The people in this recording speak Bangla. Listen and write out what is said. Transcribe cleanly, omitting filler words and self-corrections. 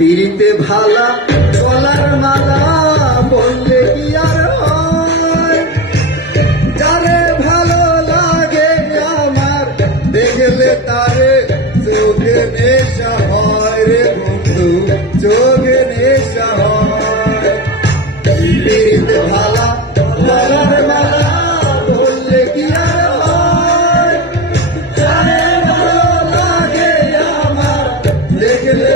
পিড়িতে ভালা গলার মালা বললে কি আর হয়? যারে ভালো লাগে আমার দেখলে তারে চোখে নেশা হয় রে বন্ধু, চোখে নেশা হয়। পিড়িতে ভালা গলার মালা বললে কি আর হয়? যারে ভালো লাগে আমার দেখলে